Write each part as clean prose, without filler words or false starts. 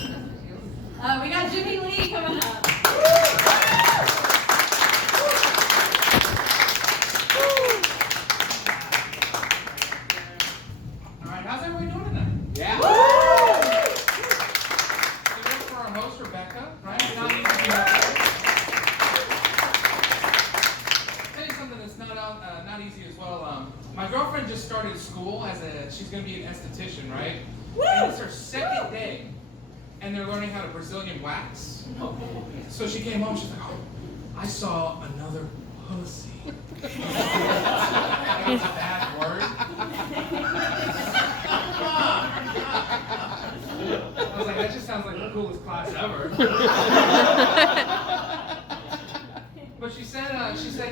We got Jimmy Lee coming up. All right, how's everybody doing tonight? Yeah. So here's for our host, Rebecca, right? Not easy to be out there. Tell you something that's not easy as well. My girlfriend just started school she's going to be an esthetician, right? And it's her second day, and they're learning how to Brazilian wax. So she came home, she's like, oh, I saw another pussy. That was a bad word. I was like, that just sounds like the coolest class ever. But she said,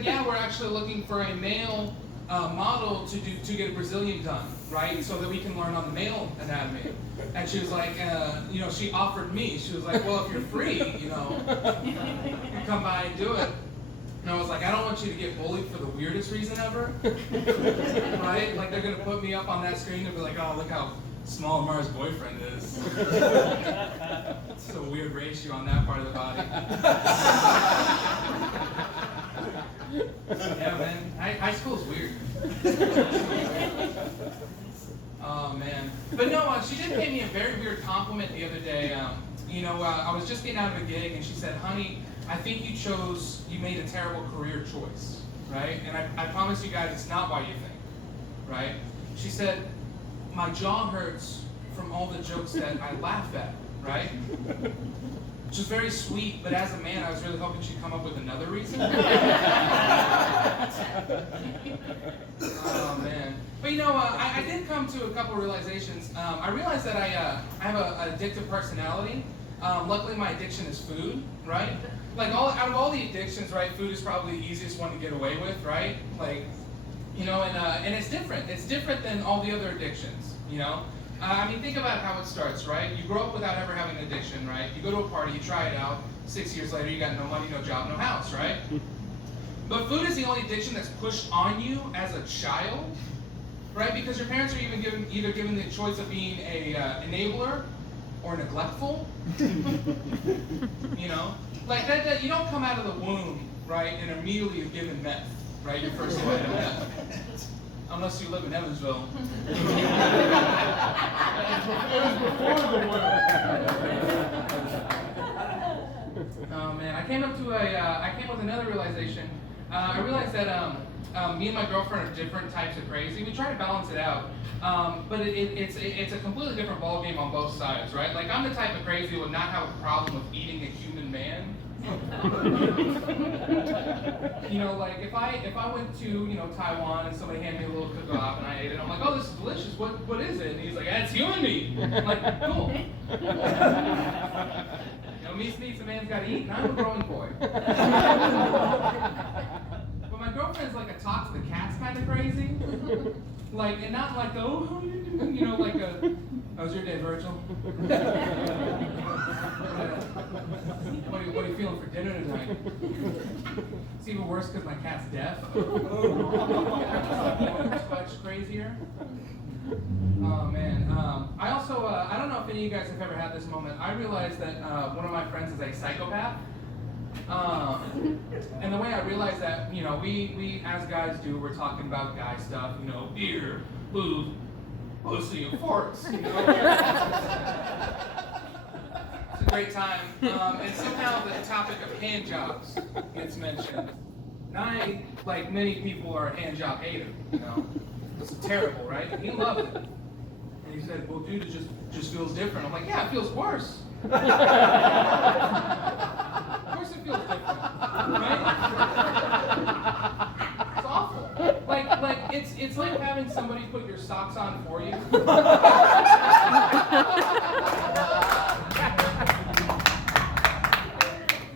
yeah, we're actually looking for a male model to get a Brazilian done, right? So that we can learn on the male anatomy. And she was like, she offered me. She was like, well, if you're free, you can come by and do it. And I was like, I don't want you to get bullied for the weirdest reason ever, right? Like they're gonna put me up on that screen and be like, oh, look how small Mara's boyfriend is. It's a weird ratio on that part of the body. Yeah, man. High school's weird. Oh, man. But no, she did pay me a very weird compliment the other day. I was just getting out of a gig, and she said, honey, I think you made a terrible career choice, right? And I promise you guys, it's not why you think, right? She said, my jaw hurts from all the jokes that I laugh at, right? Which was very sweet, but as a man, I was really hoping she'd come up with another reason. Oh, man. But I did come to a couple of realizations. I realized that I have an addictive personality. Luckily, my addiction is food, right? Like, out of all the addictions, right, food is probably the easiest one to get away with, right? Like, and it's different. It's different than all the other addictions, think about how it starts, right? You grow up without ever having an addiction, right? You go to a party, you try it out. 6 years later, you got no money, no job, no house, right? But food is the only addiction that's pushed on you as a child, right? Because your parents are either given the choice of being a enabler or neglectful. Like that. You don't come out of the womb, right, and immediately you're given meth, right? Your first bite of meth. Unless you live in Evansville. It was before the womb. Oh man, I came with another realization. I realized that me and my girlfriend are different types of crazy. We try to balance it out, but it's a completely different ballgame on both sides, right? Like I'm the type of crazy who would not have a problem with eating a human man. Like if I went to Taiwan and somebody handed me a little cook-off and I ate it, I'm like, oh, this is delicious. What is it? And he's like, that's human meat. I'm like, cool. Meat needs a man's got to eat, and I'm a growing boy. But my girlfriend's like a talk to the cats kind of crazy. Like, and not like, oh, how are you doing? Like a, how's your day, Virgil? What are you feeling for dinner tonight? It's even worse because my cat's deaf. It's much crazier. Oh man. I also, I don't know if any of you guys have ever had this moment. I realized that one of my friends is a psychopath. And the way I realized that, we as guys do, we're talking about guy stuff, beer, booze, pussy, and farts, It's a great time. And somehow the topic of hand jobs gets mentioned. And I, like many people, are a hand job hater, It's terrible, right? And he loved it. And he said, well, dude, it just feels different. I'm like, yeah, it feels worse. Of course it feels different, right? It's awful. Like it's like having somebody put your socks on for you.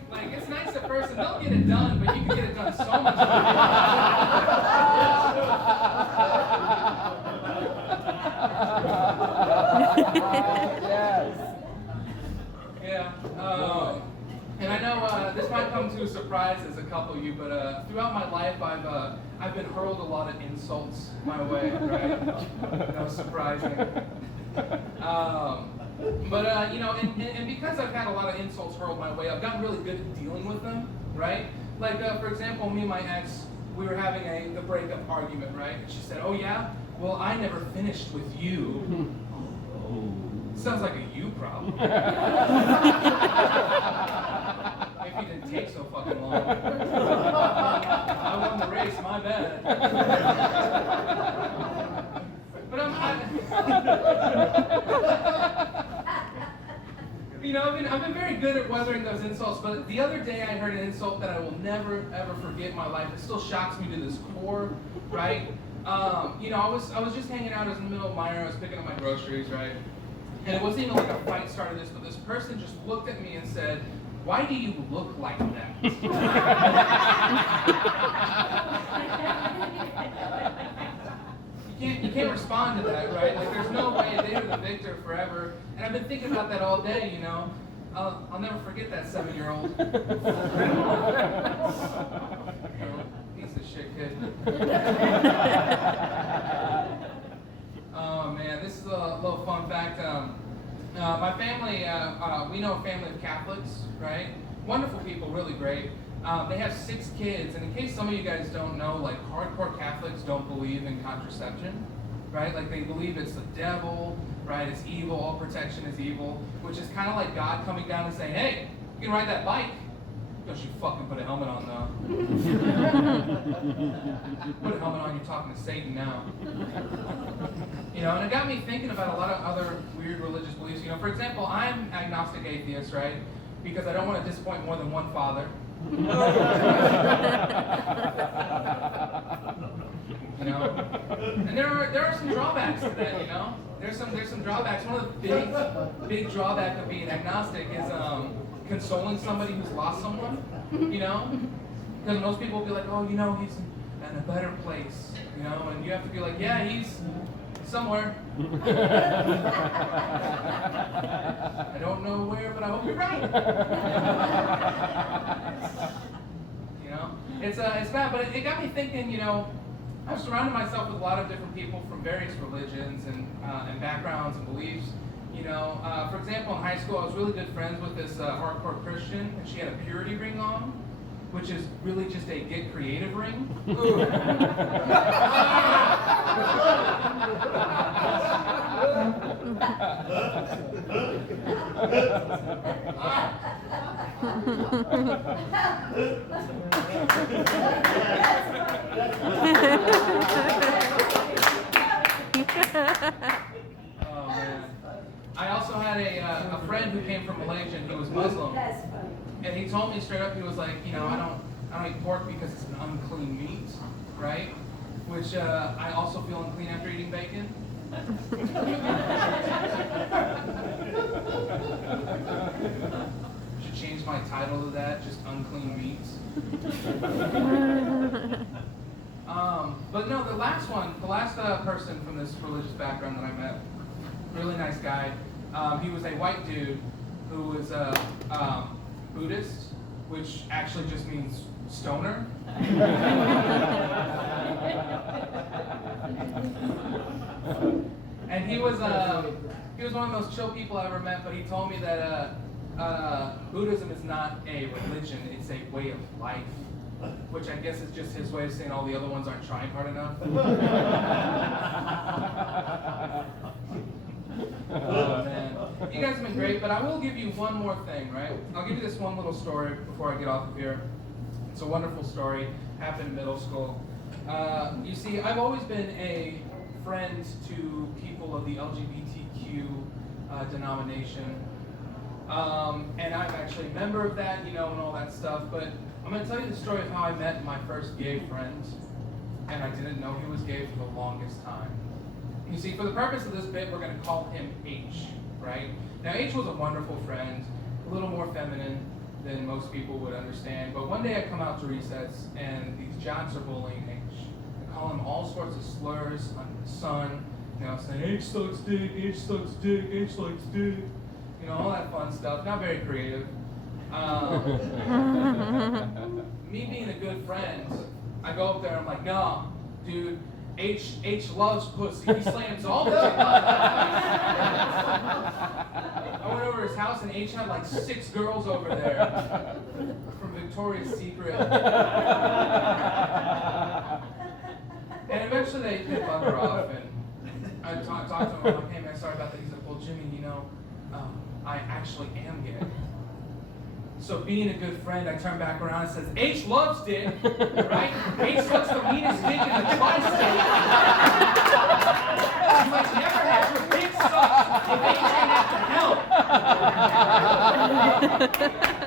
Like, it's nice at first, and they'll get it done, but you can get it done so much Yeah. And I know this might come to a surprise as a couple of you, but throughout my life, I've been hurled a lot of insults my way, right? That was surprising. But, you know, and because I've had a lot of insults hurled my way, I've gotten really good at dealing with them, right? Like, for example, me and my ex, we were having the breakup argument, right? And she said, oh yeah? Well, I never finished with you. Sounds like a you problem. If you didn't take so fucking long. I won the race, my bad. But you know, I've been very good at weathering those insults, but the other day I heard an insult that I will never, ever forget in my life. It still shocks me to this core, right? You know, I was just hanging out. I was in the middle of Meyer. I was picking up my groceries, right? And it wasn't even like a fight started this, but this person just looked at me and said, why do you look like that? You can't respond to that, right? Like, there's no way they were the victor forever. And I've been thinking about that all day, you know. I'll never forget that 7-year-old. Piece of shit kid. Oh man, this is a little fun fact. My family, we know a family of Catholics, right? Wonderful people, really great. They have 6 kids, and in case some of you guys don't know, like hardcore Catholics don't believe in contraception, right? Like they believe it's the devil, right? It's evil, all protection is evil, which is kind of like God coming down and saying, hey, you can ride that bike. Don't you fucking put a helmet on though. Put a helmet on, you're talking to Satan now. You know, and it got me thinking about a lot of other weird religious beliefs. You know, for example, I'm agnostic atheist, right? Because I don't want to disappoint more than one father. You know, and there are some drawbacks to that. You know, there's some drawbacks. One of the big drawback of being agnostic is consoling somebody who's lost someone. You know, because most people will be like, oh, you know, he's in a better place. You know, and you have to be like, yeah, he's somewhere. I don't know where, but I hope you're right. You know, it's bad, but it got me thinking. You know, I've surrounded myself with a lot of different people from various religions and backgrounds and beliefs. You know, for example, in high school, I was really good friends with this hardcore Christian, and she had a purity ring on, which is really just a get creative ring. Oh man. I also had a friend who came from Malaysia and he was Muslim. That's funny. And he told me straight up, he was like, you know, I don't eat pork because it's an unclean meat, right? Which I also feel unclean after eating bacon. Should change my title to that, just unclean meats. But no, the last person from this religious background that I met, really nice guy. He was a white dude who was Buddhist, which actually just means stoner. And he was one of those chill people I ever met, but he told me that Buddhism is not a religion, it's a way of life. Which I guess is just his way of saying all the other ones aren't trying hard enough. Oh man. You guys have been great, but I will give you one more thing, right? I'll give you this one little story before I get off of here. It's a wonderful story, happened in middle school. You see, I've always been a friend to people of the LGBTQ denomination. And I'm actually a member of that, you know, and all that stuff, but I'm going to tell you the story of how I met my first gay friend, and I didn't know he was gay for the longest time. You see, for the purpose of this bit, we're going to call him H, right? Now, H was a wonderful friend, a little more feminine than most people would understand, but one day I come out to recess, and these jocks are bullying H. They call him all sorts of slurs under the sun, you know, saying, H sucks dick, H sucks dick, H likes dick, you know, all that fun stuff, not very creative. Me being a good friend, I go up there and I'm like, no, dude, H loves pussy. He slams all the chicks. I went over to his house and H had like 6 girls over there from Victoria's Secret. And eventually they bugger off, and I talked to him. I'm like, hey man, sorry about that. He's like, well, Jimmy, you know, I actually am gay. So being a good friend, I turn back around and says, H loves dick, right? H sucks the meanest dick in the tri-state. He's like, never had your dick sucked if H ain't at the helm.